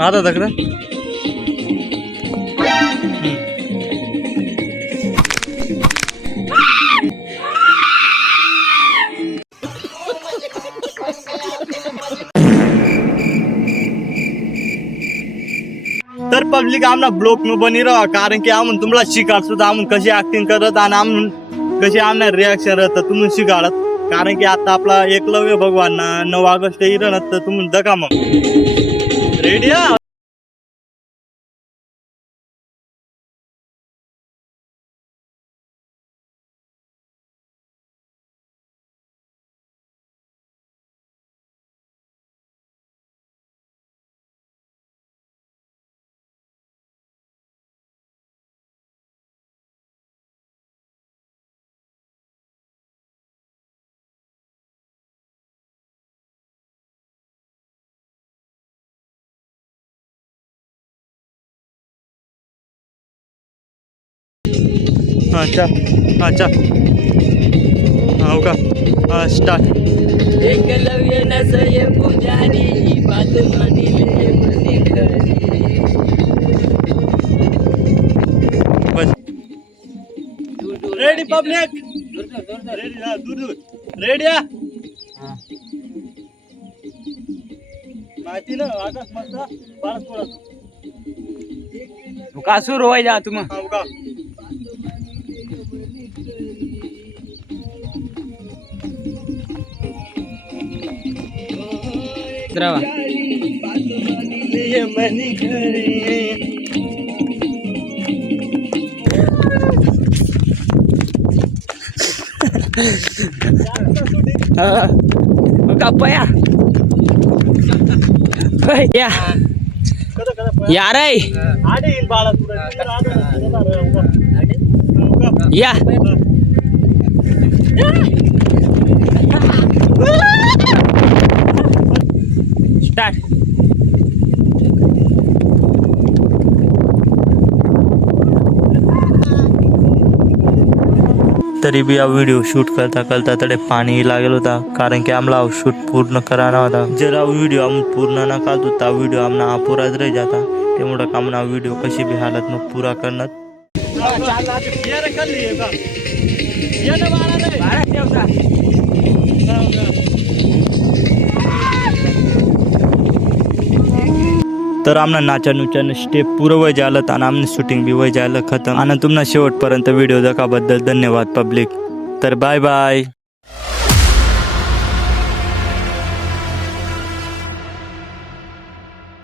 आता तकडं तर पब्लिक आमना ब्लॉक न बनी रहा कारण की आम्ही तुम्हाला शिकाड सुद्धा आम्ही कशी ऍक्टिंग करत आणि आम्ही कशी आमना रिॲक्शन राहत तुम्ही शिकाडत कारण की आता आपला एकलव्य भगवान ना 9 ऑगस्ट इरण तर तुम्ही दका मग रेडी अच्छा अच्छा हो का स्टार्ट एकलव्य नसय पुजारी बात मानिले मने खरी बस रेडी पब्लिक रेडी दूर दूर रेडी माहिती ना आकाश मस्त पारस पडत का सुरू होय जा तुम हो का द्रवा ये मनी घरे कपया या यार आडे इन बाळा या स्टार्ट तरी बी हा व्हिडिओ शूट करता करता तडे पाणी लागेल होता कारण की आम्हाला शूट पूर्ण कराना होता जर हा व्हिडिओ आम पूर्ण न काढतो ता व्हिडिओ आमना अपुराच रह जाता त्यामुळे आमना व्हिडिओ कशी भी हालत में पूरा करना तर आमना नाचा नुचानं स्टेप पुरं वय झालं आणि आमने शूटिंग बी वय झालं खतम आणि तुम्हाला शेवटपर्यंत व्हिडिओ दाखवाबद्दल धन्यवाद पब्लिक तर बाय बाय.